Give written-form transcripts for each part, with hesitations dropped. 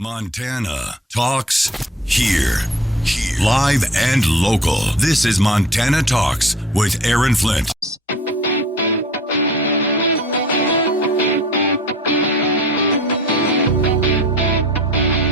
Montana Talks here. Live and local. This is Montana Talks with Aaron Flint.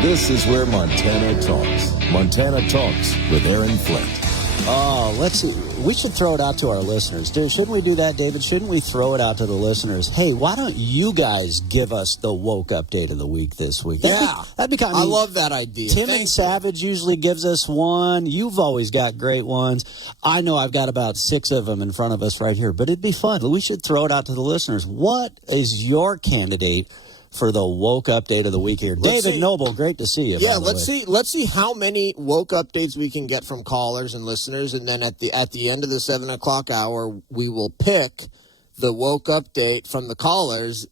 This is where Montana talks. Montana Talks with Aaron Flint. Oh, let's see. We should throw it out to our listeners. Shouldn't we do that, David? Shouldn't we throw it out to the listeners? Hey, why don't you guys give us the woke update of the week this week? That'd be kind of, I love that idea. Tim and Savage usually gives us one. You've always got great ones. I know I've got about 6 of them in front of us right here, but it'd be fun. We should throw it out to the listeners. What is your candidate for the woke update of the week here? David Knobel, great to see you. Yeah, let's see how many woke updates we can get from callers and listeners, and then at the end of the 7 o'clock hour, we will pick the woke update from the callers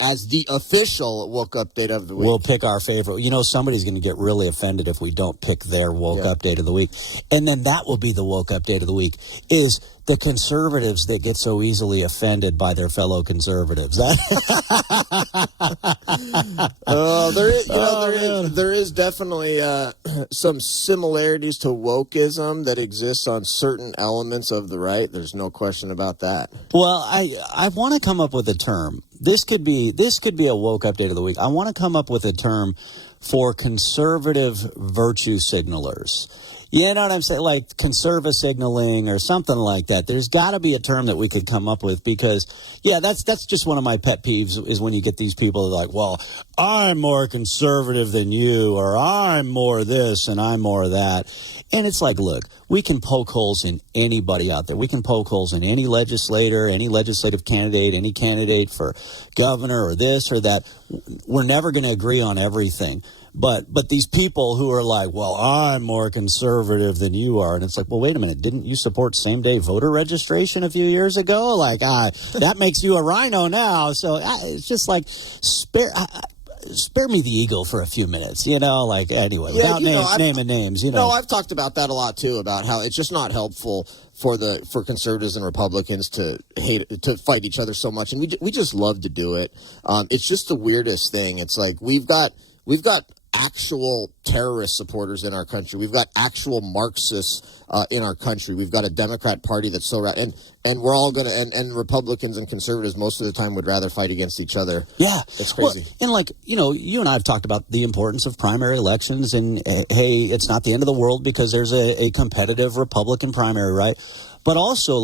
as the official woke update of the week. We'll pick our favorite. You know, somebody's going to get really offended if we don't pick their woke update of the week. And then that will be the woke update of the week, is the conservatives that get so easily offended by their fellow conservatives. There is definitely some similarities to wokeism that exists on certain elements of the right. There's no question about that. Well, I want to come up with a term. This could be a woke update of the week. I want to come up with a term for conservative virtue signalers. You know what I'm saying? Like conservative signaling or something like that. There's got to be a term that we could come up with because, that's just one of my pet peeves is when you get these people that are like, well, I'm more conservative than you, or I'm more this and I'm more that. And it's like, look, we can poke holes in anybody out there. We can poke holes in any legislator, any legislative candidate, any candidate for governor or this or that. We're never going to agree on everything. But these people who are like, well, I'm more conservative than you are. And it's like, well, wait a minute. Didn't you support same-day voter registration a few years ago? Like, that makes you a rhino now. So it's just like, spare me the ego for a few minutes, like, anyway, without naming names, No, I've talked about that a lot, too, about how it's just not helpful for conservatives and Republicans to fight each other so much. And we just love to do it. It's just the weirdest thing. It's like we've got actual terrorist supporters in our country. We've got actual Marxists in our country. We've got a Democrat Party that's so and we're all gonna and Republicans and conservatives most of the time would rather fight against each other. Yeah, that's crazy. Well, and you and I have talked about the importance of primary elections, and hey, it's not the end of the world because there's a competitive Republican primary, right? But also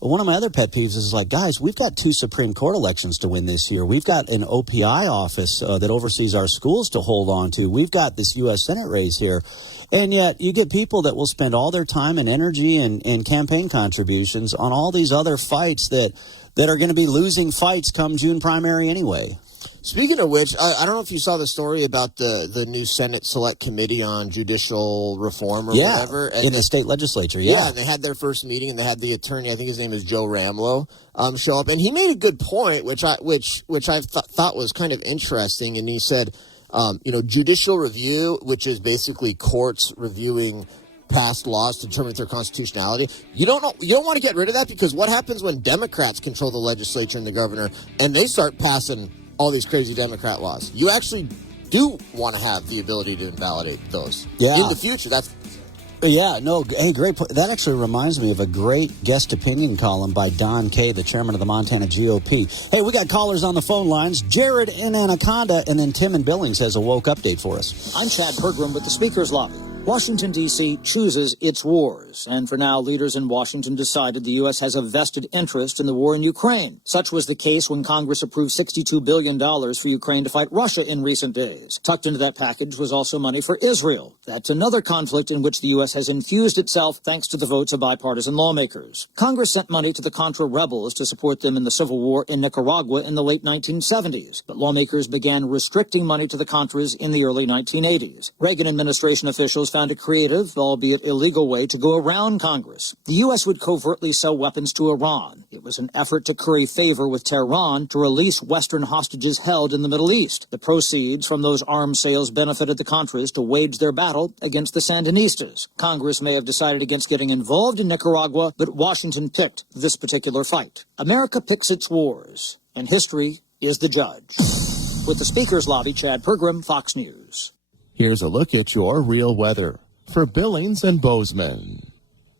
one of my other pet peeves is guys, we've got 2 Supreme Court elections to win this year. We've got an OPI office that oversees our schools to hold on to. We've got this U.S. Senate race here. And yet you get people that will spend all their time and energy and campaign contributions on all these other fights that are going to be losing fights come June primary anyway. Speaking of which, I don't know if you saw the story about the new Senate Select Committee on Judicial Reform or whatever. In the state legislature, and they had their first meeting, and they had the attorney, I think his name is Joe Ramlo, show up. And he made a good point, which I thought was kind of interesting. And he said, judicial review, which is basically courts reviewing past laws to determine their constitutionality. You don't want to get rid of that, because what happens when Democrats control the legislature and the governor and they start passing all these crazy Democrat laws? You actually do want to have the ability to invalidate those in the future. Hey, great. That actually reminds me of a great guest opinion column by Don Kay, the chairman of the Montana GOP. Hey, we got callers on the phone lines. Jared in Anaconda, and then Tim in Billings has a woke update for us. I'm Chad Pergram with the Speaker's Lobby. Washington, D.C. chooses its wars, and for now, leaders in Washington decided the U.S. has a vested interest in the war in Ukraine. Such was the case when Congress approved $62 billion for Ukraine to fight Russia in recent days. Tucked into that package was also money for Israel. That's another conflict in which the U.S. has infused itself thanks to the votes of bipartisan lawmakers. Congress sent money to the Contra rebels to support them in the civil war in Nicaragua in the late 1970s, but lawmakers began restricting money to the Contras in the early 1980s. Reagan administration officials found a creative, albeit illegal, way to go around Congress. The U.S. would covertly sell weapons to Iran. It was an effort to curry favor with Tehran to release Western hostages held in the Middle East. The proceeds from those arms sales benefited the Contras to wage their battle against the Sandinistas. Congress may have decided against getting involved in Nicaragua, but Washington picked this particular fight. America picks its wars, and history is the judge. With the Speaker's Lobby, Chad Pergram, Fox News. Here's a look at your real weather for Billings and Bozeman.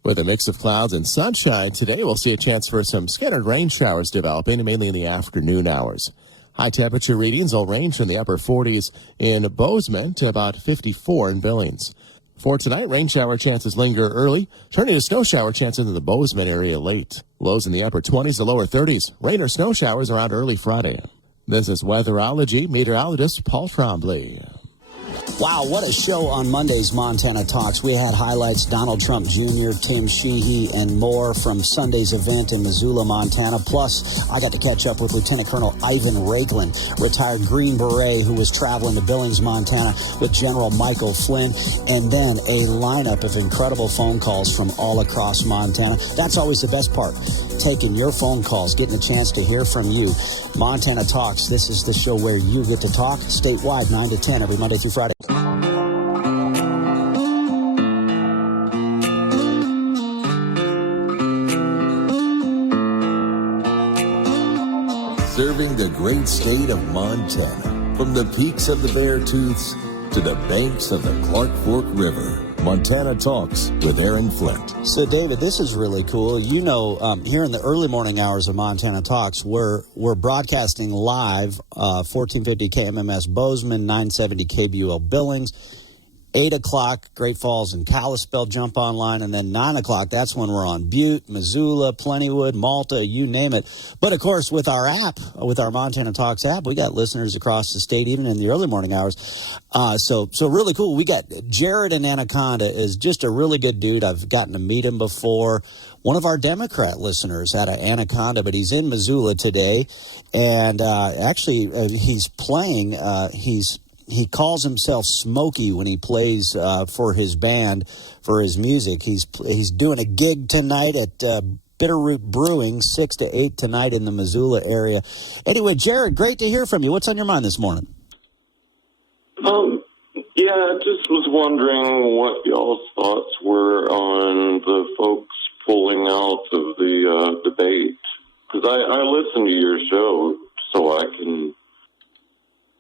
With a mix of clouds and sunshine, today we'll see a chance for some scattered rain showers developing, mainly in the afternoon hours. High temperature readings will range from the upper 40s in Bozeman to about 54 in Billings. For tonight, rain shower chances linger early, turning to snow shower chances in the Bozeman area late. Lows in the upper 20s to lower 30s. Rain or snow showers around early Friday. This is weatherology meteorologist Paul Trombley. Wow, what a show on Monday's Montana Talks. We had highlights, Donald Trump Jr., Tim Sheehy, and more from Sunday's event in Missoula, Montana. Plus, I got to catch up with Lieutenant Colonel Ivan Raglan, retired Green Beret, who was traveling to Billings, Montana with General Michael Flynn, and then a lineup of incredible phone calls from all across Montana. That's always the best part, taking your phone calls, getting a chance to hear from you. Montana Talks, this is the show where you get to talk statewide, 9 to 10, every Monday through Friday. Serving the great state of Montana, from the peaks of the Beartooths to the banks of the Clark Fork River. Montana Talks with Aaron Flint. So, David, this is really cool. You know, here in the early morning hours of Montana Talks, we're broadcasting live, 1450 KMMS Bozeman, 970 KBUL Billings. 8 o'clock, Great Falls and Kalispell jump online, and then 9 o'clock, that's when we're on Butte, Missoula, Plentywood, Malta, you name it. But, of course, with our app, with our Montana Talks app, we got listeners across the state, even in the early morning hours. So really cool. We got Jared in Anaconda is just a really good dude. I've gotten to meet him before. One of our Democrat listeners out of Anaconda, but he's in Missoula today. And actually, he's playing, he calls himself Smokey when he plays for his band, for his music. He's doing a gig tonight at Bitterroot Brewing, 6 to 8 tonight in the Missoula area. Anyway, Jared, great to hear from you. What's on your mind this morning? Yeah, I just was wondering what y'all's thoughts were on the folks pulling out of the debate. Because I listen to your show so I can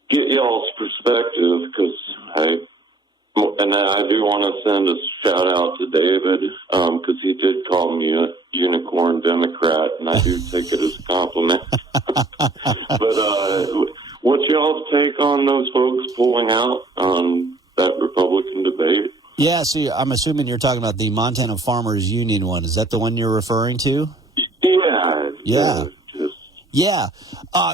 get y'all's perspective, because I do want to send a shout out to David, because he did call me a unicorn Democrat, and I do take it as a compliment. But what's y'all's take on those folks pulling out on that Republican debate? Yeah, so I'm assuming you're talking about the Montana Farmers Union one. Is that the one you're referring to? Yeah. Yeah.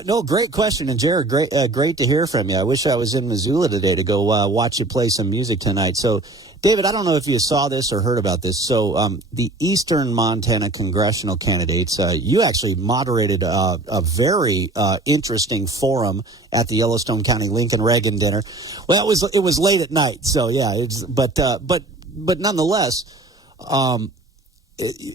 No, great question. And Jared, great to hear from you. I wish I was in Missoula today to go watch you play some music tonight. So, David, I don't know if you saw this or heard about this. So the Eastern Montana congressional candidates, you actually moderated a very interesting forum at the Yellowstone County Lincoln Reagan dinner. Well, it was late at night. So, yeah, but nonetheless,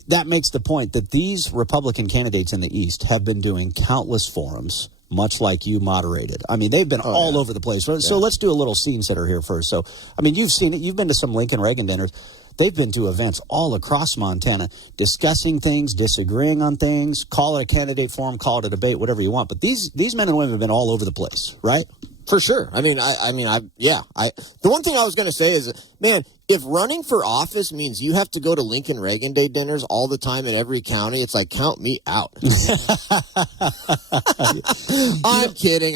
that makes the point that these Republican candidates in the East have been doing countless forums, much like you moderated. I mean, they've been all over the place. So let's do a little scene setter here first. So, I mean, you've seen it. You've been to some Lincoln Reagan dinners. They've been to events all across Montana, discussing things, disagreeing on things, call it a candidate forum, call it a debate, whatever you want. But these men and women have been all over the place, right? For sure. The one thing I was going to say is, man, if running for office means you have to go to Lincoln Reagan Day dinners all the time in every county, it's like, count me out. I'm kidding.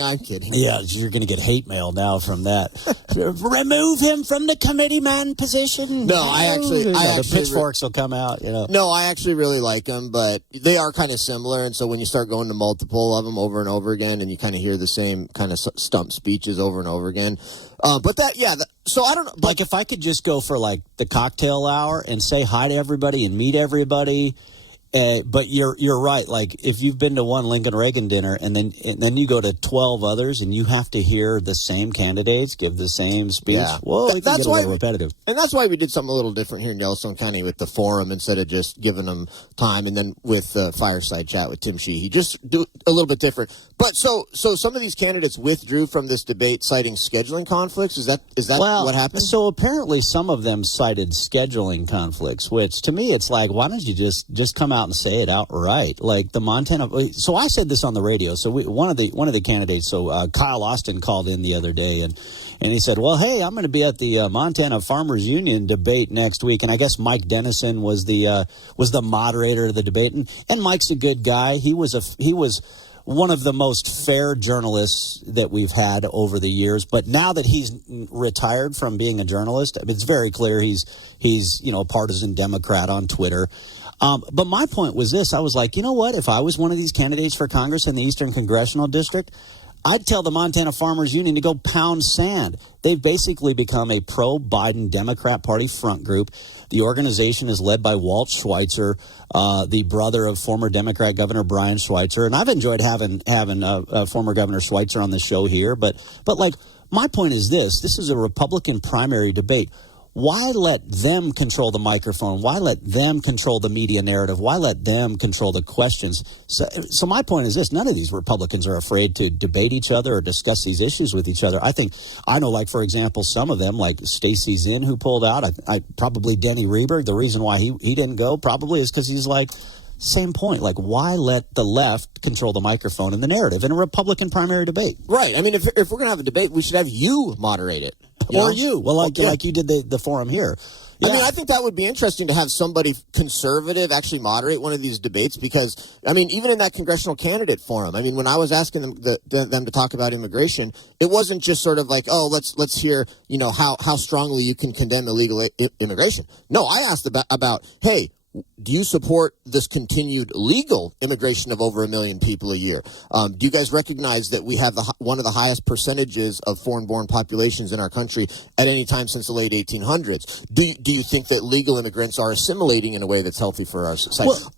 Yeah, you're going to get hate mail now from that. Remove him from the committee man position. No, the pitchforks will come out. No, I actually really like them, but they are kind of similar. And so when you start going to multiple of them over and over again, and you kind of hear the same kind of stump speeches over and over again. So I don't know. Like if I could just go for like the cocktail hour and say hi to everybody and meet everybody. But you're right. Like if you've been to one Lincoln Reagan dinner and then you go to 12 others and you have to hear the same candidates give the same speech. Yeah. Whoa, that's why repetitive. And that's why we did something a little different here in Yellowstone County with the forum instead of just giving them time, and then with the fireside chat with Tim Sheehy, just do a little bit different. But so some of these candidates withdrew from this debate citing scheduling conflicts. Is that what happened? So apparently some of them cited scheduling conflicts, which to me it's like, why don't you just come out out and say it outright. Like the Montana. So I said this on the radio. So one of the candidates. So Kyle Austin called in the other day and he said, "Well, hey, I'm going to be at the Montana Farmers Union debate next week." And I guess Mike Dennison was the moderator of the debate. And Mike's a good guy. He was one of the most fair journalists that we've had over the years. But now that he's retired from being a journalist, it's very clear he's a partisan Democrat on Twitter. But my point was this. I was like, you know what? If I was one of these candidates for Congress in the Eastern Congressional District, I'd tell the Montana Farmers Union to go pound sand. They've basically become a pro-Biden Democrat Party front group. The organization is led by Walt Schweitzer, the brother of former Democrat Governor Brian Schweitzer. And I've enjoyed having former Governor Schweitzer on the show here. But like, my point is this is a Republican primary debate. Why let them control the microphone? Why let them control the media narrative? Why let them control the questions? So my point is this. None of these Republicans are afraid to debate each other or discuss these issues with each other. I know, like, for example, some of them, like Stacey Zinn, who pulled out, I probably Denny Rehberg, the reason why he didn't go probably is because he's like, same point. Like, why let the left control the microphone and the narrative in a Republican primary debate? Right. I mean, if we're going to have a debate, we should have you moderate it. You. Well, like you did the forum here. Yeah. I mean, I think that would be interesting to have somebody conservative actually moderate one of these debates because, I mean, even in that congressional candidate forum, I mean, when I was asking them to talk about immigration, it wasn't just sort of like, oh, let's hear, how strongly you can condemn illegal immigration. No, I asked about, hey, do you support this continued legal immigration of over 1 million people a year? Do you guys recognize that we have one of the highest percentages of foreign-born populations in our country at any time since the late 1800s? Do you think that legal immigrants are assimilating in a way that's healthy for our society? Well,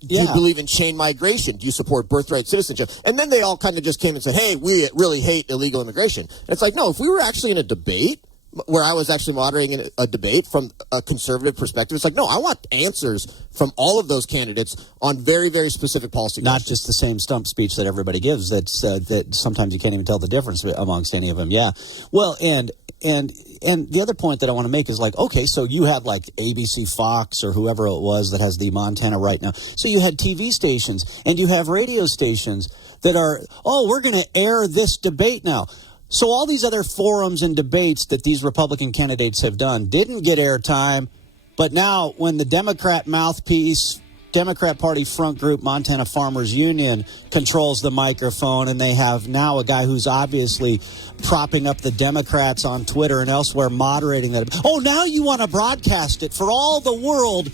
do you believe in chain migration? Do you support birthright citizenship? And then they all kind of just came and said, hey, we really hate illegal immigration. And it's like, no, if we were actually in a debate, where I was actually moderating a debate from a conservative perspective, it's like, no, I want answers from all of those candidates on very, very specific policy questions. Not just the same stump speech that everybody gives. That sometimes you can't even tell the difference amongst any of them. Yeah. Well, and the other point that I want to make is like, okay, so you had like ABC Fox or whoever it was that has the Montana right now. So you had TV stations and you have radio stations that are, we're going to air this debate now. So all these other forums and debates that these Republican candidates have done didn't get airtime, but now when the Democrat mouthpiece, Democrat Party front group, Montana Farmers Union, controls the microphone, and they have now a guy who's obviously propping up the Democrats on Twitter and elsewhere moderating that. Oh, now you want to broadcast it for all the world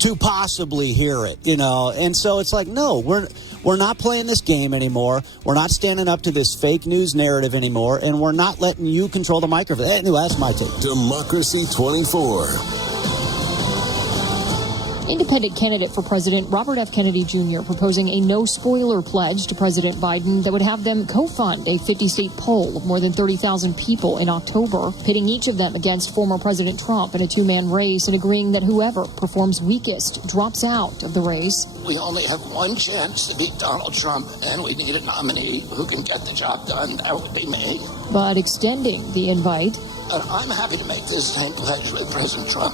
to possibly hear it, And so it's like, no, we're not playing this game anymore. We're not standing up to this fake news narrative anymore, and we're not letting you control the microphone. Anyway, that's my take. Democracy 24. Independent candidate for president Robert F. Kennedy Jr. proposing a no-spoiler pledge to President Biden that would have them co-fund a 50-state poll of more than 30,000 people in October, pitting each of them against former President Trump in a two-man race and agreeing that whoever performs weakest drops out of the race. We only have one chance to beat Donald Trump, and we need a nominee who can get the job done. That would be me. But extending the invite. I'm happy to make this same pledge with President Trump,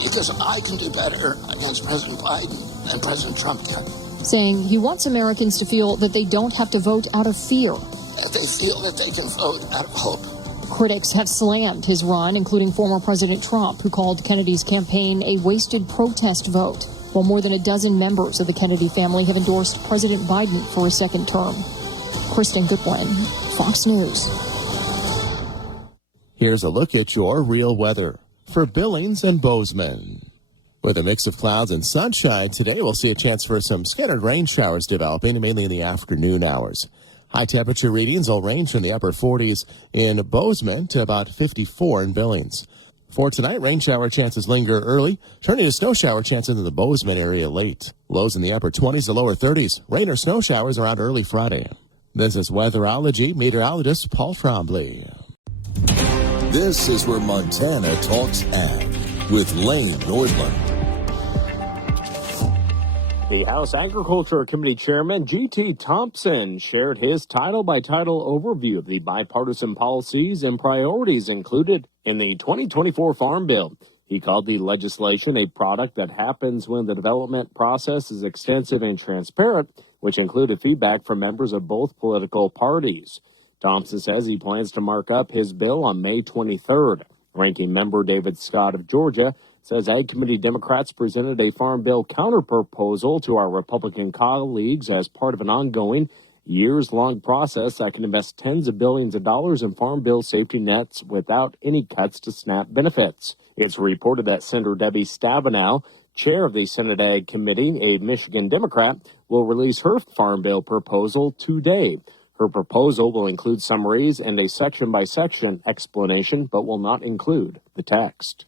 because I can do better against President Biden than President Trump can. Saying he wants Americans to feel that they don't have to vote out of fear. That they feel that they can vote out of hope. Critics have slammed his run, including former President Trump, who called Kennedy's campaign a wasted protest vote, while more than a dozen members of the Kennedy family have endorsed President Biden for a second term. Kristen Goodwin, Fox News. Here's a look at your real weather for Billings and Bozeman. With a mix of clouds and sunshine, today we'll see a chance for some scattered rain showers developing, mainly in the afternoon hours. High temperature readings will range from the upper 40s in Bozeman to about 54 in Billings. For tonight, rain shower chances linger early, turning to snow shower chances in the Bozeman area late. Lows in the upper 20s to lower 30s. Rain or snow showers around early Friday. This is weatherology meteorologist Paul Trombley. This is where Montana talks ag with Lane Nordlund. The House Agriculture Committee Chairman G.T. Thompson shared his title-by-title overview of the bipartisan policies and priorities included in the 2024 Farm Bill. He called the legislation a product that happens when the development process is extensive and transparent, which included feedback from members of both political parties. Thompson says he plans to mark up his bill on May 23rd. Ranking member David Scott of Georgia says Ag Committee Democrats presented a farm bill counterproposal to our Republican colleagues as part of an ongoing, years-long process that can invest tens of billions of dollars in farm bill safety nets without any cuts to SNAP benefits. It's reported that Senator Debbie Stabenow, chair of the Senate Ag Committee, a Michigan Democrat, will release her farm bill proposal today. Her proposal will include summaries and a section-by-section explanation, but will not include the text.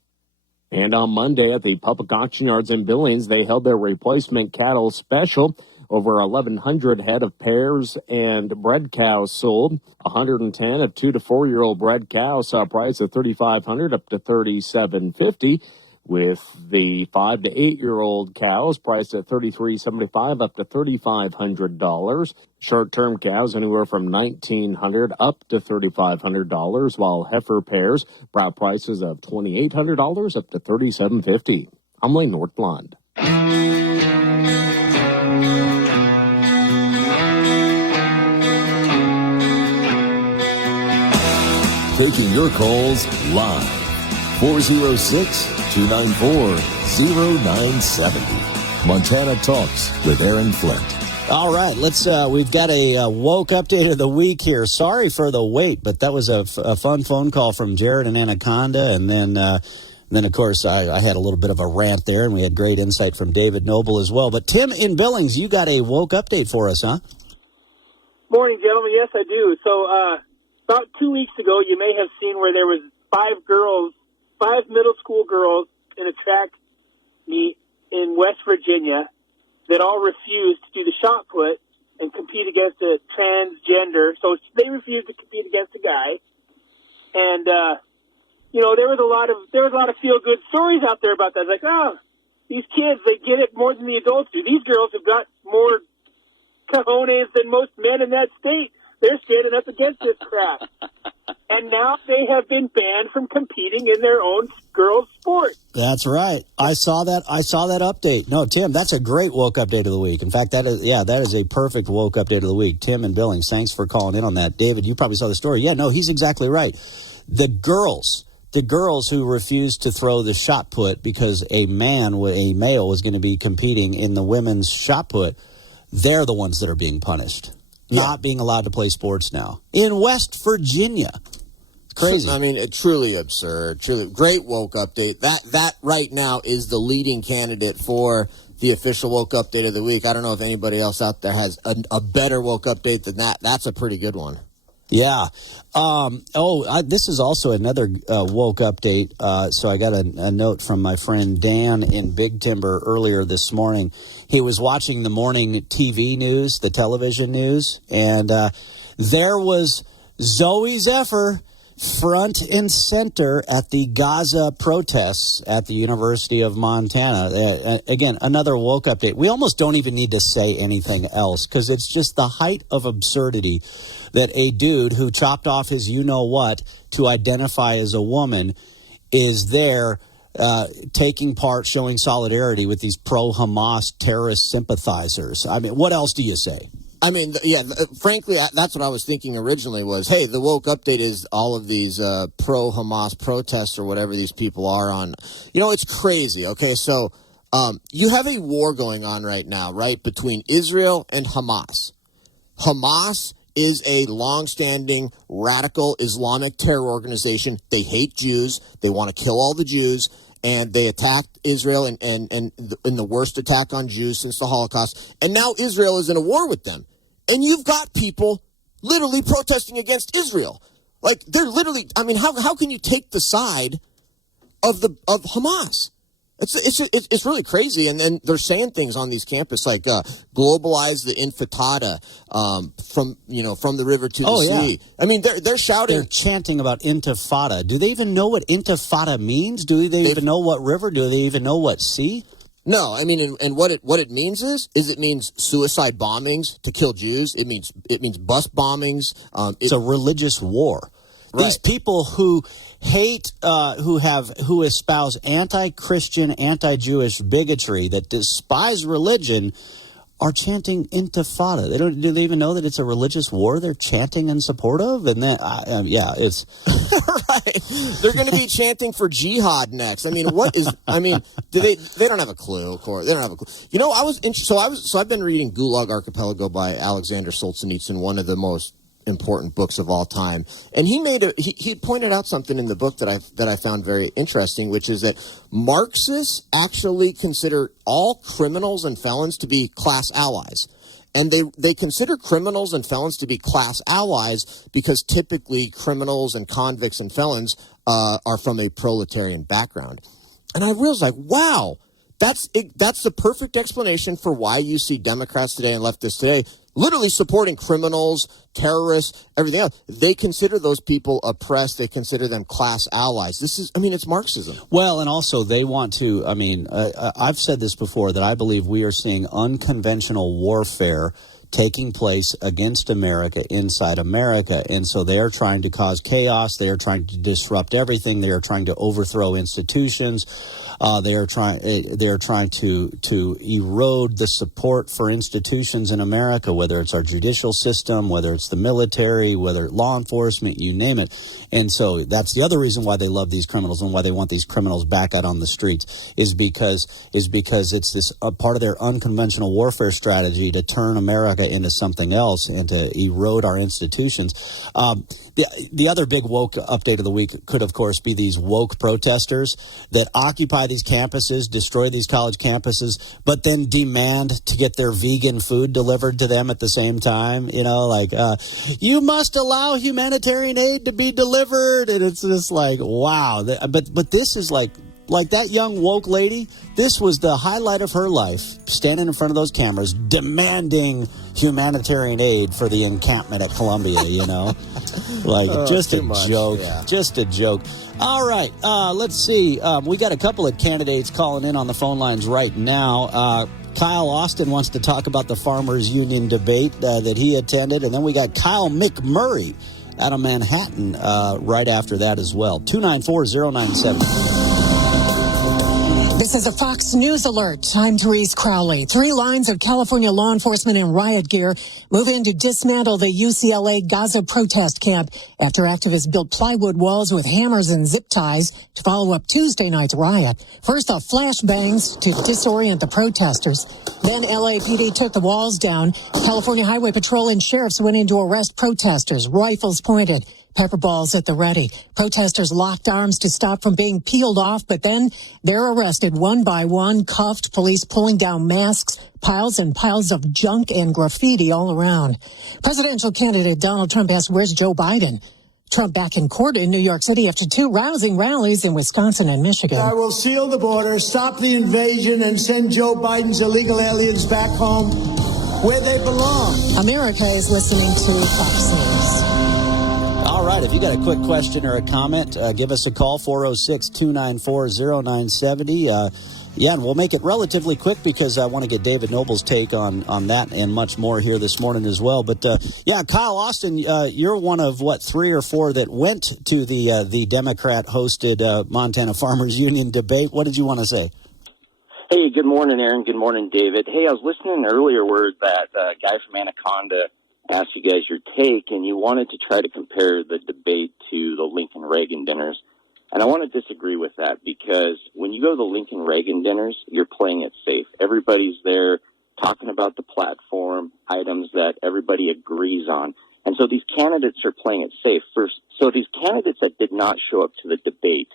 And on Monday at the public auction yards in Billings, they held their replacement cattle special. Over 1,100 head of pairs and bred cows sold. 110 of 2 to 4-year-old bred cows saw a price of $3,500 up to $3,750, with the 5 to 8-year-old cows priced at $3,375 up to $3,500. Short-term cows anywhere from $1,900 up to $3,500, while heifer pairs brought prices of $2,800 up to $3,750. I'm Lane Northblond. Taking your calls live. 406-294-0970. Montana Talks with Aaron Flint. All right, we've got a woke update of the week here. Sorry for the wait, but that was a fun phone call from Jared and Anaconda. And then of course, I had a little bit of a rant there, and we had great insight from David Knobel as well. But Tim in Billings, you got a woke update for us, huh? Morning, gentlemen. Yes, I do. So, about 2 weeks ago, you may have seen where there was 5 middle school girls in a track meet in West Virginia that all refused to do the shot put and compete against a transgender. So they refused to compete against a guy. And, there was a lot of feel good stories out there about that. Like, these kids, they get it more than the adults do. These girls have got more cojones than most men in that state. They're standing up against this crap. And now they have been banned from competing in their own girls' sport. That's right. I saw that update. No, Tim, that's a great woke update of the week. In fact, that is a perfect woke update of the week. Tim and Billings, thanks for calling in on that. David, you probably saw the story. Yeah, no, he's exactly right. The girls who refused to throw the shot put because a male was going to be competing in the women's shot put, they're the ones that are being punished. Not being allowed to play sports now in West Virginia. It's crazy. I mean, it's truly absurd. Truly great woke update. That right now is the leading candidate for the official woke update of the week. I don't know if anybody else out there has a better woke update than that. That's a pretty good one. Yeah. This is also another woke update. So I got a note from my friend Dan in Big Timber earlier this morning. He was watching the morning TV news, the television news, and there was Zoe Zephyr front and center at the Gaza protests at the University of Montana. Again, another woke update. We almost don't even need to say anything else because it's just the height of absurdity that a dude who chopped off his you-know-what to identify as a woman is there taking part, showing solidarity with these pro-Hamas terrorist sympathizers. I mean, what else do you say? I mean, yeah, frankly, that's what I was thinking originally was, hey, the woke update is all of these pro-Hamas protests or whatever these people are on. It's crazy, okay? So you have a war going on right now, right, between Israel and Hamas. Hamas is a long-standing radical Islamic terror organization. They hate Jews. They want to kill all the Jews. And they attacked Israel in the worst attack on Jews since the Holocaust. And now Israel is in a war with them. And you've got people literally protesting against Israel. Like, they're literally, I mean, how can you take the side of Hamas? It's really crazy. And then they're saying things on these campuses like globalize the intifada from the river to the sea. I mean, they're shouting. They're chanting about intifada. Do they even know what intifada means? Do they even know what river? Do they even know what sea? No, I mean, and what it means is it means suicide bombings to kill Jews. It means bus bombings. It's a religious war. These people who hate, who espouse anti-Christian, anti-Jewish bigotry, that despise religion, are chanting Intifada. Do they even know that it's a religious war they're chanting in support of? And then, it's right. They're going to be chanting for jihad next. I mean, they don't have a clue. Of course, they don't have a clue. You know, I've been reading Gulag Archipelago by Alexander Solzhenitsyn, one of the most important books of all time, and he pointed out something in the book that I found very interesting, which is that Marxists actually consider all criminals and felons to be class allies, and they consider criminals and felons to be class allies because typically criminals and convicts and felons are from a proletarian background. And I realized, like, wow, that's the perfect explanation for why you see Democrats today and leftists today literally supporting criminals, terrorists, everything else. They consider those people oppressed. They consider them class allies. It's Marxism. Well, and also they want to, I've said this before, that I believe we are seeing unconventional warfare taking place against America, inside America. And so they are trying to cause chaos. They are trying to disrupt everything. They are trying to overthrow institutions. They are trying to erode the support for institutions in America, whether it's our judicial system, whether it's the military, whether it's law enforcement, you name it. And so that's the other reason why they love these criminals and why they want these criminals back out on the streets is because it's this part of their unconventional warfare strategy to turn America into something else and to erode our institutions. The other big woke update of the week could, of course, be these woke protesters that occupy these campuses, destroy these college campuses, but then demand to get their vegan food delivered to them at the same time. You know, like, you must allow humanitarian aid to be delivered. And it's just like, wow. But this is like that young woke lady, this was the highlight of her life, standing in front of those cameras, demanding humanitarian aid for the encampment at Columbia, you know? Just a joke. Yeah. Just a joke. All right, let's see. We got a couple of candidates calling in on the phone lines right now. Kyle Austin wants to talk about the Farmers Union debate that he attended, and then we got Kyle McMurray out of Manhattan right after that as well. 294-0970. This is a Fox News alert. I'm Therese Crowley. 3 lines of California law enforcement in riot gear move in to dismantle the UCLA Gaza protest camp after activists built plywood walls with hammers and zip ties to follow up Tuesday night's riot. First off, flashbangs to disorient the protesters. Then LAPD took the walls down. California Highway Patrol and sheriffs went in to arrest protesters, rifles pointed. Pepper balls at the ready. Protesters locked arms to stop from being peeled off, but then they're arrested one by one, cuffed, police pulling down masks, piles and piles of junk and graffiti all around. Presidential candidate Donald Trump asked, where's Joe Biden? Trump back in court in New York City after 2 rousing rallies in Wisconsin and Michigan. I will seal the border, stop the invasion, and send Joe Biden's illegal aliens back home where they belong. America is listening to Fox News. All right, if you got a quick question or a comment, give us a call, 406-294-0970. And we'll make it relatively quick because I want to get David Knobel's take on that and much more here this morning as well. But, Kyle Austin, you're one of, 3 or 4 that went to the Democrat-hosted Montana Farmers Union debate. What did you want to say? Hey, good morning, Aaron. Good morning, David. Hey, I was listening earlier where that guy from Anaconda asked you guys your take, and you wanted to try to compare the debate to the Lincoln-Reagan dinners. And I want to disagree with that because when you go to the Lincoln-Reagan dinners, you're playing it safe. Everybody's there talking about the platform, items that everybody agrees on. And so these candidates are playing it safe. So these candidates that did not show up to the debate,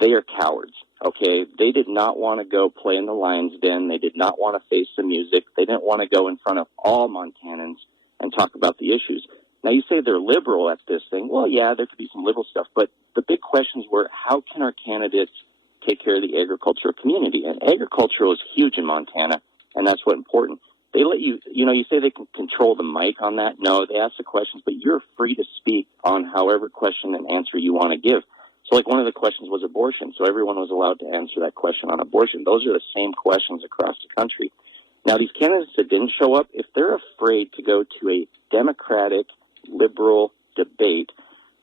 they are cowards, okay? They did not want to go play in the lion's den. They did not want to face the music. They didn't want to go in front of all Montanans and talk about the issues. Now, you say they're liberal at this thing. Well, yeah, there could be some liberal stuff, but the big questions were, how can our candidates take care of the agricultural community? And agriculture is huge in Montana, and that's what's important. They let you say they can control the mic on that. No, they ask the questions, but you're free to speak on however question and answer you want to give. So, like, one of the questions was abortion, so everyone was allowed to answer that question on abortion. Those are the same questions across the country. Now, these candidates that didn't show up, if they're afraid to go to a Democratic liberal debate,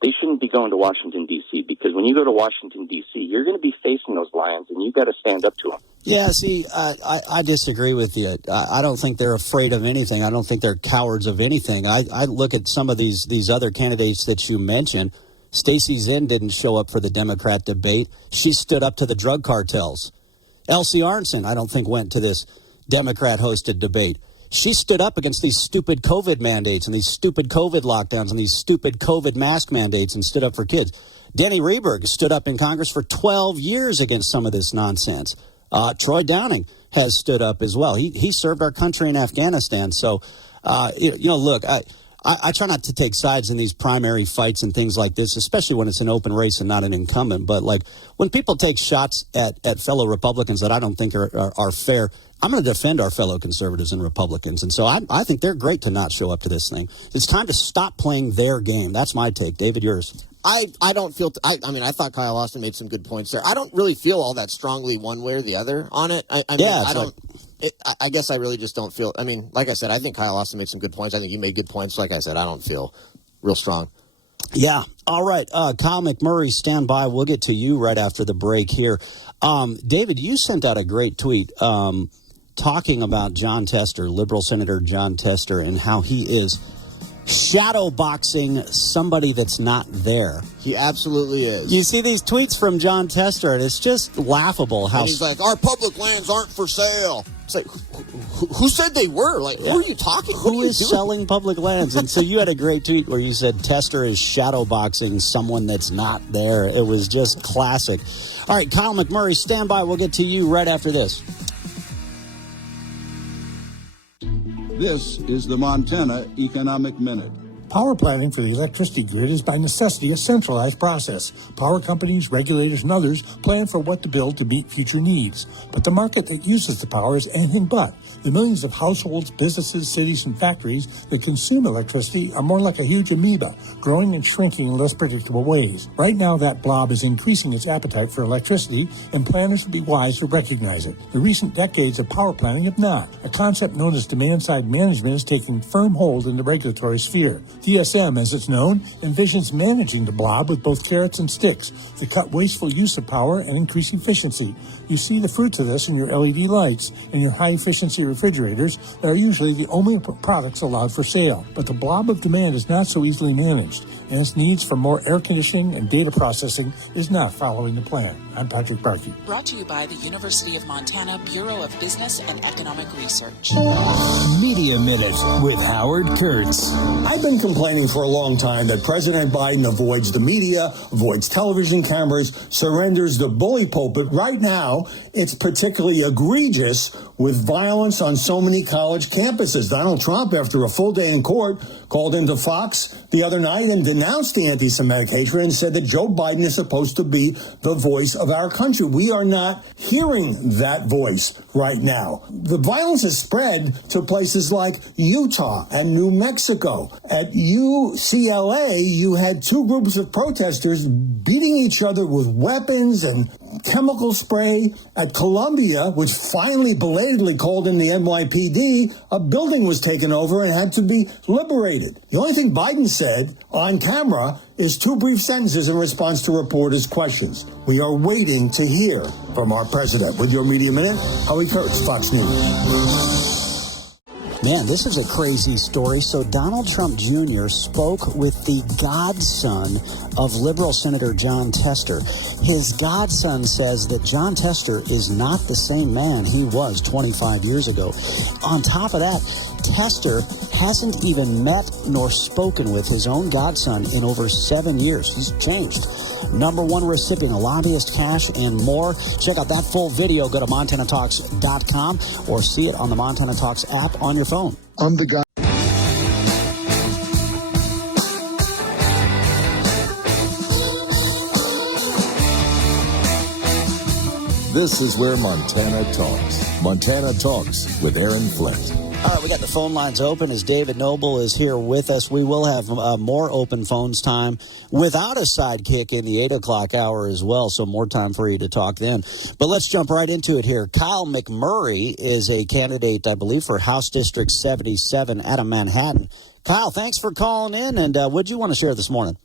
they shouldn't be going to Washington, D.C., because when you go to Washington, D.C., you're going to be facing those lions, and you've got to stand up to them. Yeah, see, I disagree with you. I don't think they're afraid of anything. I don't think they're cowards of anything. I look at some of these other candidates that you mentioned. Stacey Zinn didn't show up for the Democrat debate. She stood up to the drug cartels. Elsie Arnson, I don't think, went to this Democrat-hosted debate. She stood up against these stupid COVID mandates and these stupid COVID lockdowns and these stupid COVID mask mandates and stood up for kids. Denny Rehberg stood up in Congress for 12 years against some of this nonsense. Troy Downing has stood up as well. He served our country in Afghanistan. So, look, I try not to take sides in these primary fights and things like this, especially when it's an open race and not an incumbent. But, like, when people take shots at fellow Republicans that I don't think are fair, I'm going to defend our fellow conservatives and Republicans. And so I think they're great to not show up to this thing. It's time to stop playing their game. That's my take. David, yours. I don't feel. I thought Kyle Austin made some good points there. I don't really feel all that strongly one way or the other on it. I guess I really just don't feel. I mean, like I said, I think Kyle Austin made some good points. I think you made good points. Like I said, I don't feel real strong. Yeah. All right. Kyle McMurray, stand by. We'll get to you right after the break here. David, you sent out a great tweet talking about John Tester, liberal Senator John Tester, and how he is shadow boxing somebody that's not there. He absolutely is. You see these tweets from John Tester, and it's just laughable how... And he's like, our public lands aren't for sale. It's like, who said they were? Like, who are you talking? Who is selling public lands? And so you had a great tweet where you said Tester is shadow boxing someone that's not there. It was just classic. All right, Kyle McMurray, stand by. We'll get to you right after this. This is the Montana Economic Minute. Power planning for the electricity grid is by necessity a centralized process. Power companies, regulators, and others plan for what to build to meet future needs. But the market that uses the power is anything but. The millions of households, businesses, cities, and factories that consume electricity are more like a huge amoeba, growing and shrinking in less predictable ways. Right now, that blob is increasing its appetite for electricity, and planners would be wise to recognize it. The recent decades of power planning have not. A concept known as demand-side management is taking firm hold in the regulatory sphere. DSM, as it's known, envisions managing the blob with both carrots and sticks to cut wasteful use of power and increase efficiency. You see the fruits of this in your LED lights and your high-efficiency refrigerators that are usually the only products allowed for sale. But the blob of demand is not so easily managed, and its needs for more air conditioning and data processing is not following the plan. I'm Patrick Barkey. Brought to you by the University of Montana Bureau of Business and Economic Research. Media Minute with Howard Kurtz. I've been complaining for a long time that President Biden avoids the media, avoids television cameras, surrenders the bully pulpit. Right now, it's particularly egregious with violence on so many college campuses. Donald Trump, after a full day in court, called into Fox the other night and denounced the anti-Semitic hatred and said that Joe Biden is supposed to be the voice of our country. We are not hearing that voice right now. The violence has spread to places like Utah and New Mexico. At UCLA, you had two groups of protesters beating each other with weapons and chemical spray. At Columbia, which finally belatedly called in the NYPD, a building was taken over and had to be liberated. The only thing Biden said on camera is two brief sentences in response to reporters' questions. We are waiting to hear from our president. With your Media Minute, Howard Kurtz, Fox News. Man, this is a crazy story. So Donald Trump Jr. spoke with the godson of liberal Senator John Tester. His godson says that John Tester is not the same man he was 25 years ago. On top of that, Tester hasn't even met nor spoken with his own godson in over 7 years. He's changed. Number one recipient of lobbyist cash and more. Check out that full video. Go to MontanaTalks.com or see it on the Montana Talks app on your phone. I'm the guy. This is where Montana talks. Montana Talks with Aaron Flint. All right, we got the phone lines open as David Knobel is here with us. We will have more open phones time without a sidekick in the 8 o'clock hour as well, so more time for you to talk then. But let's jump right into it here. Kyle McMurray is a candidate, I believe, for House District 77 out of Manhattan. Kyle, thanks for calling in, and what do you want to share this morning?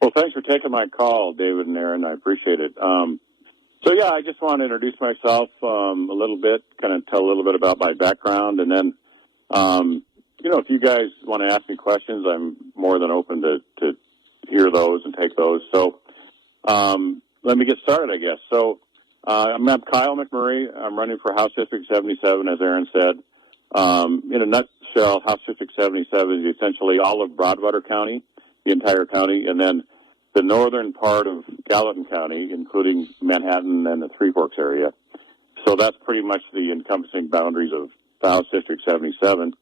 Well, thanks for taking my call, David and Aaron. I appreciate it. I just want to introduce myself a little bit, kind of tell a little bit about my background, and then, if you guys want to ask me questions, I'm more than open to hear those and take those. So let me get started, I guess. So I'm Kyle McMurray. I'm running for House District 77, as Aaron said. In a nutshell, House District 77 is essentially all of Broadwater County, the entire county, and then the northern part of Gallatin County, including Manhattan and the Three Forks area. So that's pretty much the encompassing boundaries of House District 77.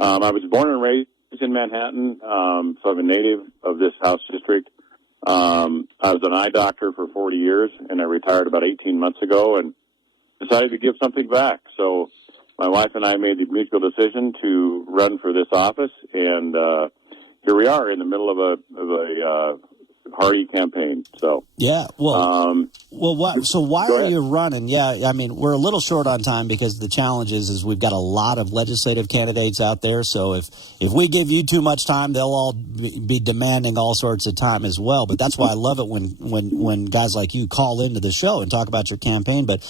I was born and raised in Manhattan, so I'm a native of this House District. I was an eye doctor for 40 years, and I retired about 18 months ago and decided to give something back. So my wife and I made the mutual decision to run for this office, and here we are in the middle of a hearty campaign. So So why are you running? Yeah, I mean, we're a little short on time because the challenge is we've got a lot of legislative candidates out there. So if we give you too much time, they'll all be demanding all sorts of time as well. But that's why I love it when guys like you call into the show and talk about your campaign. But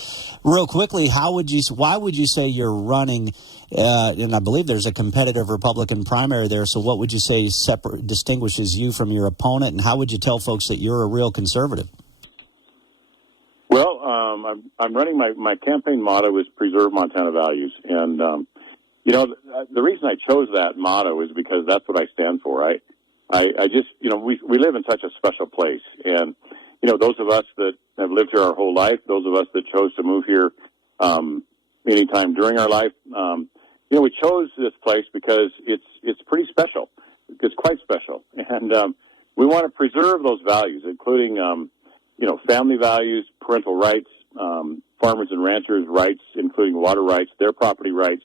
real quickly, why would you say you're running? And I believe there's a competitive Republican primary there. So what would you say distinguishes you from your opponent, and how would you tell folks that you're a real conservative? Well, I'm running my campaign motto is preserve Montana values. And, the reason I chose that motto is because that's what I stand for. I just, we live in such a special place. And, those of us that have lived here our whole life, those of us that chose to move here anytime during our life, we chose this place because it's pretty special. It's quite special. And we want to preserve those values, including, family values, parental rights, farmers and ranchers' rights, including water rights, their property rights,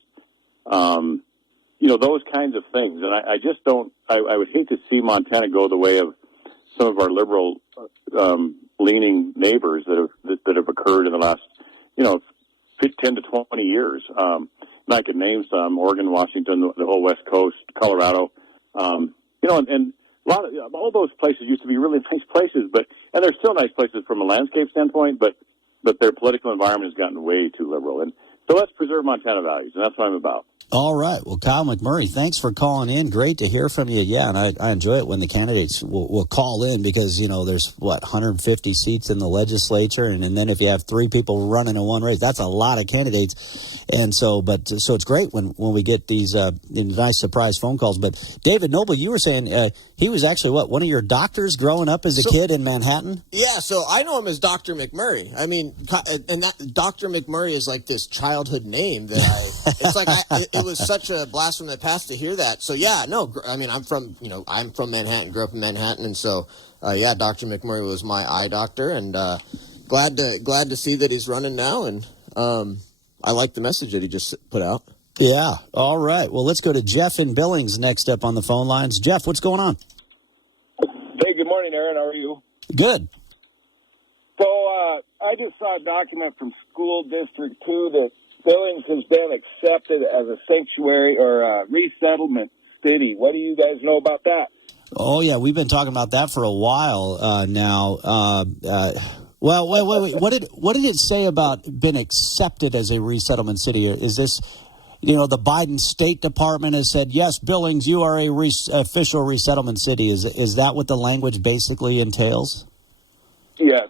those kinds of things. And I just don't, I would hate to see Montana go the way of some of our liberal leaning neighbors that have occurred in the last, 10 to 20 years. I could name some: Oregon, Washington, the whole West Coast, Colorado, and a lot of all those places used to be really nice places, and they're still nice places from a landscape standpoint, but their political environment has gotten way too liberal. And so let's preserve Montana values, and that's what I'm about. All right. Well, Kyle McMurray, thanks for calling in. Great to hear from you. Yeah, and I enjoy it when the candidates will call in because, there's, 150 seats in the legislature, and then if you have three people running in one race, that's a lot of candidates. And so it's great when we get these nice surprise phone calls. But David Knobel, you were saying he was actually, one of your doctors growing up as a kid in Manhattan? Yeah, so I know him as Dr. McMurray. I mean, and that Dr. McMurray is like this childhood name that it's like it was such a blast from the past to hear that. So yeah, no, I mean, I'm from Manhattan, grew up in Manhattan, and so Dr. McMurray was my eye doctor, and glad to see that he's running now, and I like the message that he just put out. Yeah. All right. Well, let's go to Jeff in Billings next up on the phone lines. Jeff, what's going on? Hey, good morning, Aaron. How are you? Good. So I just saw a document from School District 2 that Billings has been accepted as a sanctuary or a resettlement city. What do you guys know about that? Oh, yeah, we've been talking about that for a while now. Well, wait. What did it say about been accepted as a resettlement city? Is this, the Biden State Department has said, yes, Billings, you are a official resettlement city. Is that what the language basically entails? Yes.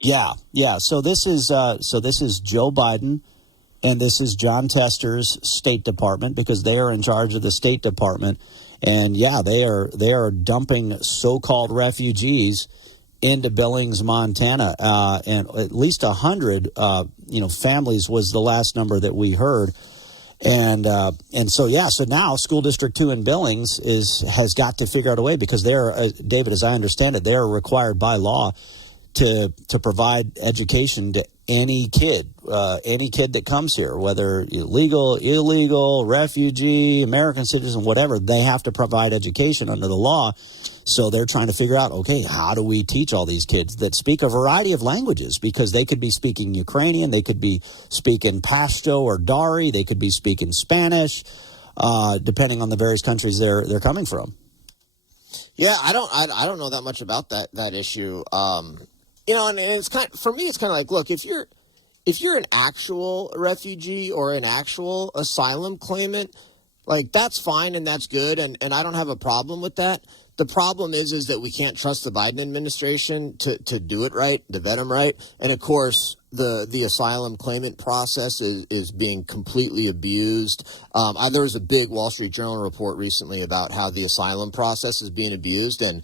Yeah. So this is Joe Biden. And this is John Tester's State Department because they are in charge of the State Department. And, yeah, they are dumping so-called refugees into Billings, Montana. And at least 100, families was the last number that we heard. And so now School District 2 in Billings has got to figure out a way because they're, David, as I understand it, they're required by law to provide education to any kid that comes here, whether legal, illegal, refugee, American citizen, whatever, they have to provide education under the law. So they're trying to figure out, okay, how do we teach all these kids that speak a variety of languages? Because they could be speaking Ukrainian, they could be speaking Pashto or Dari, they could be speaking Spanish, depending on the various countries they're coming from. Yeah, I don't know that much about that issue. And it's for me, it's kind of like, look, if you're an actual refugee or an actual asylum claimant, like, that's fine and that's good, and I don't have a problem with that. The problem is that we can't trust the Biden administration to do it right, to vet them right. And, of course, the asylum claimant process is being completely abused. There was a big Wall Street Journal report recently about how the asylum process is being abused. And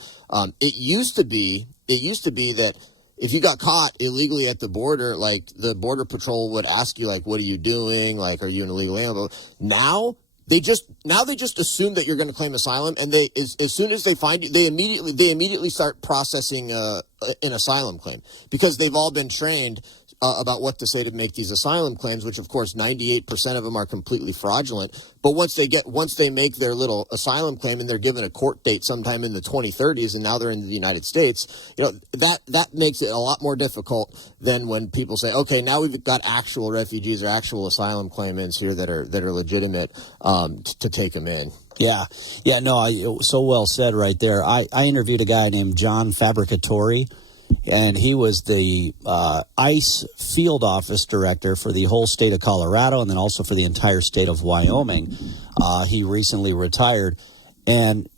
it used to be that if you got caught illegally at the border, like, the Border Patrol would ask you, like, what are you doing? Like, are you an illegal alien? Now they just assume that you're going to claim asylum, and as soon as they find you, they immediately start processing an asylum claim, because they've all been trained about what to say to make these asylum claims, which of course 98% of them are completely fraudulent. But once they make their little asylum claim and they're given a court date sometime in the 2030s, and now they're in the United States, that makes it a lot more difficult than when people say, okay, now we've got actual refugees or actual asylum claimants here that are legitimate to take them in. Yeah, no, so well said right there. I interviewed a guy named John Fabricatori, and he was the ICE field office director for the whole state of Colorado and then also for the entire state of Wyoming. He recently retired, and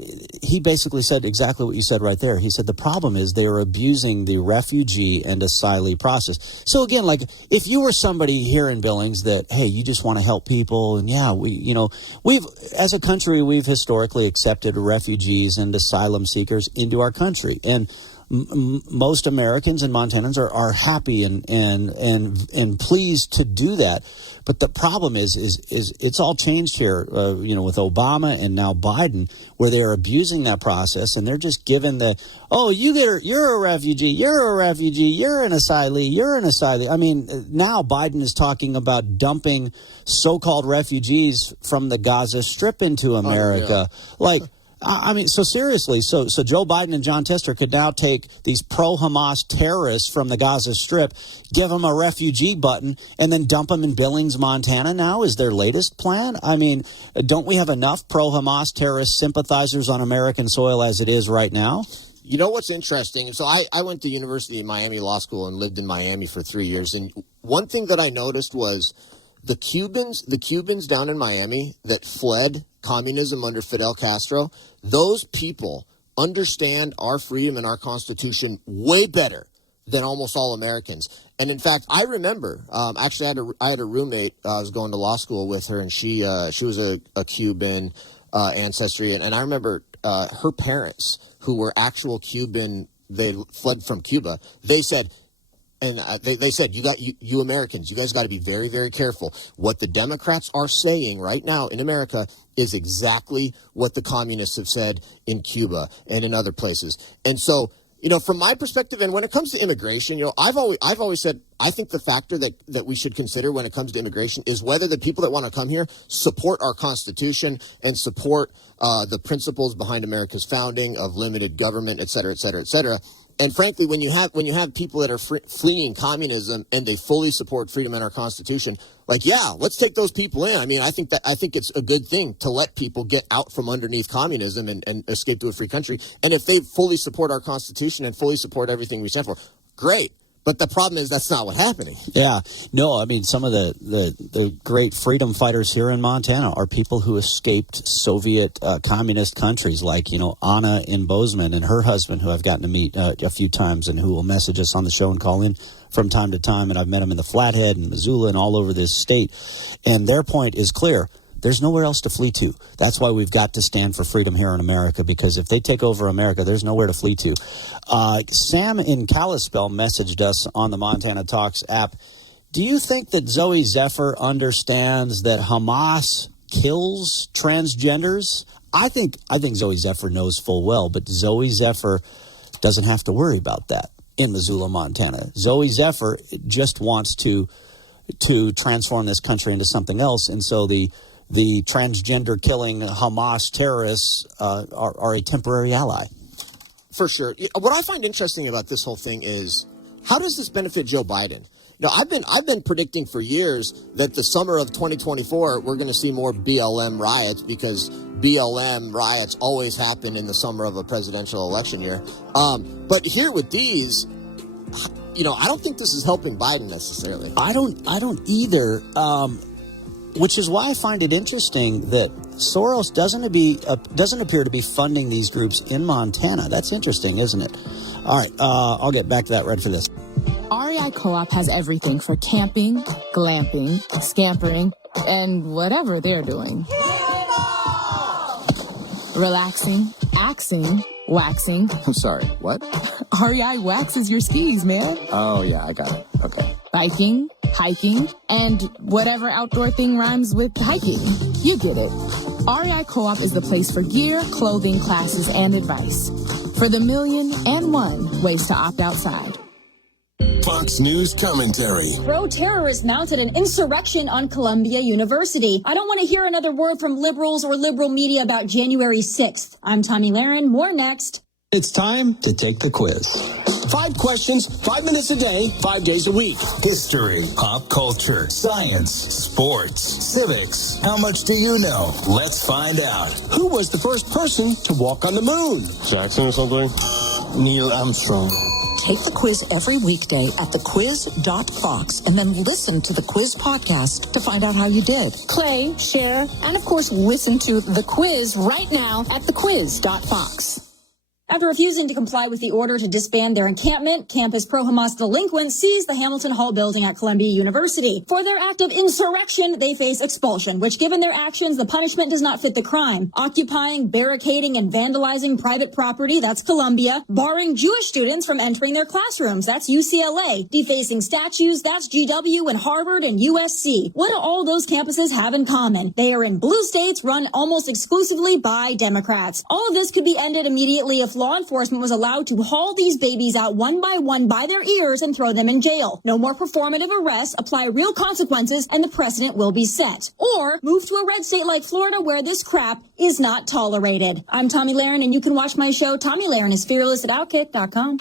he basically said exactly what you said right there. He said the problem is they are abusing the refugee and asylee process. So again, like, if you were somebody here in Billings that, hey, you just want to help people, and yeah, we've as a country, we've historically accepted refugees and asylum seekers into our country, and most Americans and Montanans are happy and pleased to do that. But the problem is it's all changed here, with Obama and now Biden, where they're abusing that process, and they're just given you're a refugee, you're an asylee, you're an asylee. I mean, now Biden is talking about dumping so-called refugees from the Gaza Strip into America. Like, I mean, so seriously, so Joe Biden and John Tester could now take these pro-Hamas terrorists from the Gaza Strip, give them a refugee button, and then dump them in Billings, Montana now is their latest plan? I mean, don't we have enough pro-Hamas terrorist sympathizers on American soil as it is right now? You know what's interesting? So I went to University of Miami Law School and lived in Miami for 3 years, and one thing that I noticed was the Cubans down in Miami that fled communism under Fidel Castro, those people understand our freedom and our Constitution way better than almost all Americans. And in fact, I remember, actually I had a roommate, I was going to law school with her, and she was a Cuban ancestry. And I remember her parents, who were actual Cuban, they fled from Cuba, they said, and they said, you Americans, you guys got to be very, very careful. What the Democrats are saying right now in America is exactly what the communists have said in Cuba and in other places. And so, from my perspective, and when it comes to immigration, I've always said, I think the factor that we should consider when it comes to immigration is whether the people that want to come here support our Constitution and support the principles behind America's founding of limited government, et cetera, et cetera, et cetera. And frankly, when you have people that are fleeing communism and they fully support freedom and our Constitution, like, yeah, let's take those people in. I mean, I think it's a good thing to let people get out from underneath communism and escape to a free country. And if they fully support our Constitution and fully support everything we stand for, great. But the problem is that's not what's happening. Yeah. No, I mean, some of the great freedom fighters here in Montana are people who escaped Soviet communist countries, like, Anna in Bozeman and her husband, who I've gotten to meet a few times and who will message us on the show and call in from time to time. And I've met them in the Flathead and Missoula and all over this state. And their point is clear. There's nowhere else to flee to. That's why we've got to stand for freedom here in America, because if they take over America, there's nowhere to flee to. Sam in Kalispell messaged us on the Montana Talks app. Do you think that Zoe Zephyr understands that Hamas kills transgenders? I think Zoe Zephyr knows full well, but Zoe Zephyr doesn't have to worry about that in Missoula, Montana. Zoe Zephyr just wants to transform this country into something else, and so the transgender-killing Hamas terrorists are a temporary ally. For sure. What I find interesting about this whole thing is, how does this benefit Joe Biden? I've been predicting for years that the summer of 2024 we're going to see more BLM riots because BLM riots always happen in the summer of a presidential election year. But here with these, I don't think this is helping Biden necessarily. I don't either. Which is why I find it interesting that Soros doesn't appear to be funding these groups in Montana. That's interesting, isn't it? All right, I'll get back to that right for this. REI Co-op has everything for camping, glamping, scampering, and whatever they're doing. Relaxing, axing, waxing. I'm sorry, what? REI waxes your skis, man. Oh, yeah, I got it. Okay. Biking, hiking, and whatever outdoor thing rhymes with hiking. You get it. REI Co-op is the place for gear, clothing, classes, and advice. For the 1,000,001 ways to opt outside. Fox News commentary. Pro-terrorists mounted an insurrection on Columbia University. I don't want to hear another word from liberals or liberal media about January 6th. I'm Tommy Lahren. More next. It's time to take the quiz. 5 questions, 5 minutes a day, 5 days a week. History, pop culture, science, sports, civics. How much do you know? Let's find out. Who was the first person to walk on the moon? Jackson or something? Neil Armstrong. Take the quiz every weekday at thequiz.fox and then listen to the quiz podcast to find out how you did. Play, share, and of course listen to The Quiz right now at thequiz.fox. After refusing to comply with the order to disband their encampment, campus pro-Hamas delinquents seized the Hamilton Hall building at Columbia University. For their act of insurrection, they face expulsion, which given their actions, the punishment does not fit the crime. Occupying, barricading, and vandalizing private property, that's Columbia. Barring Jewish students from entering their classrooms, that's UCLA. Defacing statues, that's GW and Harvard and USC. What do all those campuses have in common? They are in blue states run almost exclusively by Democrats. All of this could be ended immediately if law enforcement was allowed to haul these babies out one by one by their ears and throw them in jail. No more performative arrests, apply real consequences, and the precedent will be set. Or move to a red state like Florida where this crap is not tolerated. I'm Tommy Lahren, and you can watch my show, Tommy Lahren is Fearless at Outkick.com.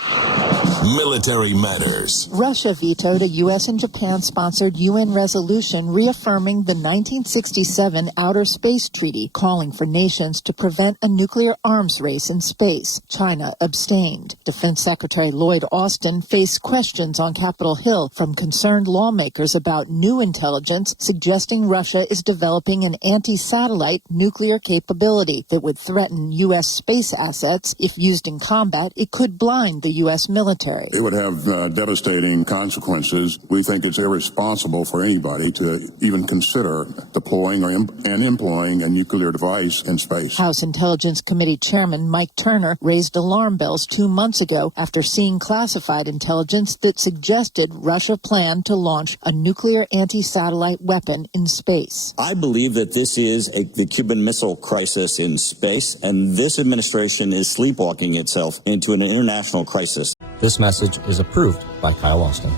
Military matters. Russia vetoed a U.S. and Japan-sponsored UN resolution reaffirming the 1967 Outer Space Treaty, calling for nations to prevent a nuclear arms race in space. China abstained. Defense Secretary Lloyd Austin faced questions on Capitol Hill from concerned lawmakers about new intelligence suggesting Russia is developing an anti-satellite nuclear capability that would threaten U.S. space assets. If used in combat, it could blind the U.S. military. It would have devastating consequences. We think it's irresponsible for anybody to even consider deploying and employing a nuclear device in space. House Intelligence Committee Chairman Mike Turner raised alarm bells 2 months ago after seeing classified intelligence that suggested Russia planned to launch a nuclear anti-satellite weapon in space. I believe that this is the Cuban Missile Crisis in space, and this administration is sleepwalking itself into an international crisis. This message is approved by Kyle Austin.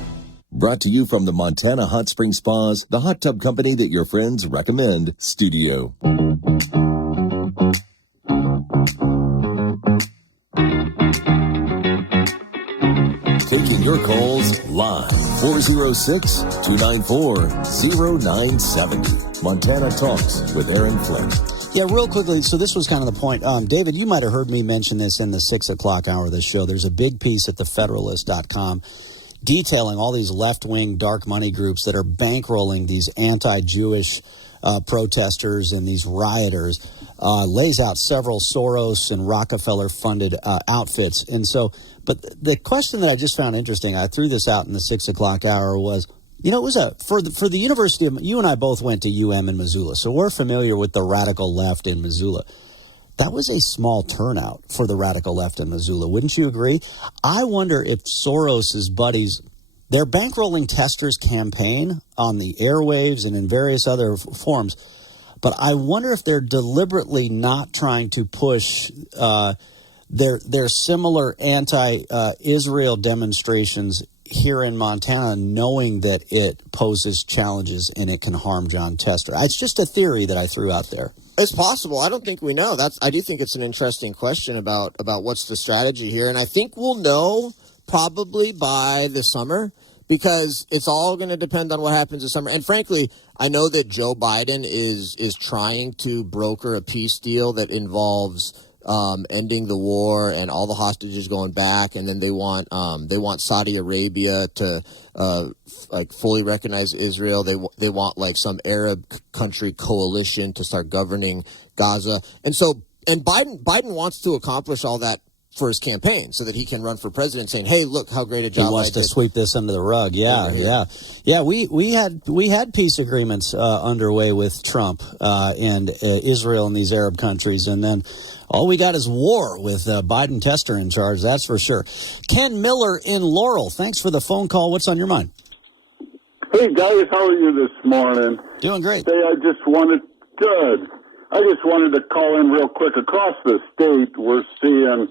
Brought to you from the Montana Hot Spring Spas, the hot tub company that your friends recommend, Studio. Taking your calls live, 406-294-0970. Montana Talks with Aaron Flynn. Yeah, real quickly, so this was kind of the point. David, you might have heard me mention this in the 6 o'clock hour of this show. There's a big piece at thefederalist.com detailing all these left-wing dark money groups that are bankrolling these anti-Jewish protesters and these rioters, lays out several Soros and Rockefeller-funded outfits. And so, but the question that I just found interesting, I threw this out in the 6 o'clock hour, was, you know, it was for the University of, you and I both went to UM in Missoula, so we're familiar with the radical left in Missoula. That was a small turnout for the radical left in Missoula. Wouldn't you agree? I wonder if Soros's buddies, they're bankrolling Tester's campaign on the airwaves and in various other forms, but I wonder if they're deliberately not trying to push their similar anti-Israel demonstrations here in Montana, knowing that it poses challenges and it can harm John Tester. It's just a theory that I threw out there. It's possible. I don't think we know. I do think it's an interesting question about what's the strategy here, and I think we'll know probably by the summer. because it's all going to depend on what happens this summer. And frankly, I know that Joe Biden is trying to broker a peace deal that involves ending the war and all the hostages going back, and then they want Saudi Arabia to fully recognize Israel. They want like some Arab country coalition to start governing Gaza, and Biden wants to accomplish all that for his campaign so that he can run for president, saying, "Hey, look how great a job he wants to sweep this under the rug." Yeah. We had peace agreements underway with Trump and Israel and these Arab countries, and then all we got is war with Biden Tester in charge. That's for sure. Ken Miller in Laurel, thanks for the phone call. What's on your mind? Hey guys, how are you this morning? Doing great. Hey, I just wanted to call in real quick. Across the state, we're seeing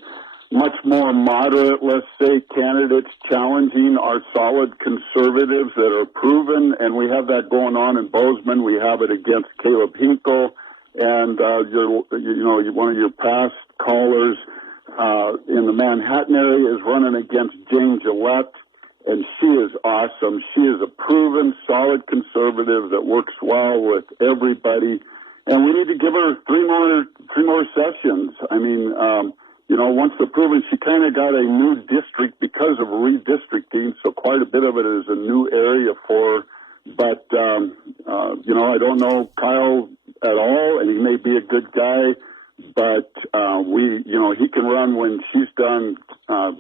much more moderate, let's say, candidates challenging our solid conservatives that are proven, and we have that going on in Bozeman. We have it against Caleb Hinkle, and one of your past callers in the Manhattan area is running against Jane Gillette, and she is awesome. She is a proven, solid conservative that works well with everybody, and we need to give her three more sessions. I mean, once they're proven, she kind of got a new district because of redistricting, so quite a bit of it is a new area for her. But, I don't know Kyle at all, and he may be a good guy, but he can run when she's done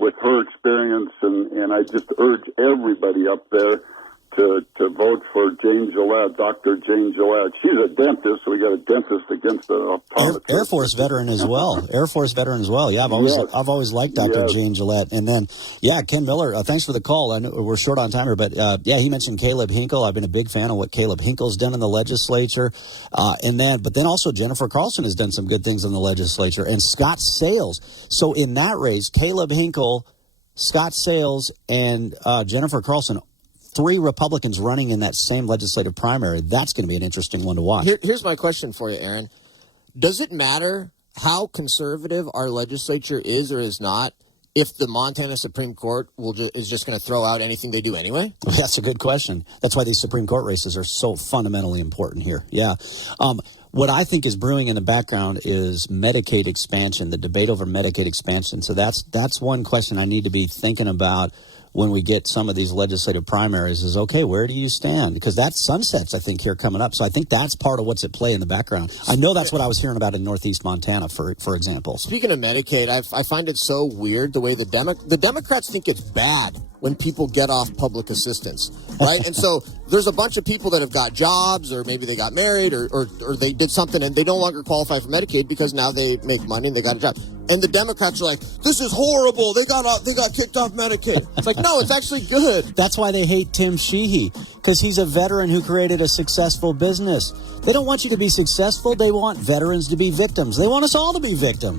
with her experience, and I just urge everybody up there to vote for Jane Gillette, Dr. Jane Gillette. She's a dentist, so we got a dentist against the Air Force veteran as well. Yeah, I've always liked Dr. Jane Gillette. And then, Ken Miller, thanks for the call. I know we're short on time here, but he mentioned Caleb Hinkle. I've been a big fan of what Caleb Hinkle's done in the legislature. But then also Jennifer Carlson has done some good things in the legislature, and Scott Sales. So in that race, Caleb Hinkle, Scott Sales, and Jennifer Carlson, 3 Republicans running in that same legislative primary. That's going to be an interesting one to watch. Here's my question for you, Aaron. Does it matter how conservative our legislature is or is not if the Montana Supreme Court is just going to throw out anything they do anyway? That's a good question. That's why these Supreme Court races are so fundamentally important here. Yeah. What I think is brewing in the background is Medicaid expansion, the debate over Medicaid expansion. So that's one question I need to be thinking about when we get some of these legislative primaries is, okay, where do you stand? Because that sunsets, I think, here coming up. So I think that's part of what's at play in the background. I know that's what I was hearing about in Northeast Montana, for example. Speaking of Medicaid, I find it so weird the way the Democrats think it's bad when people get off public assistance, right? And so there's a bunch of people that have got jobs, or maybe they got married, or they did something and they no longer qualify for Medicaid because now they make money and they got a job. And the Democrats are like, this is horrible. They got kicked off Medicaid. It's like, no, it's actually good. That's why they hate Tim Sheehy, because he's a veteran who created a successful business. They don't want you to be successful. They want veterans to be victims. They want us all to be victims.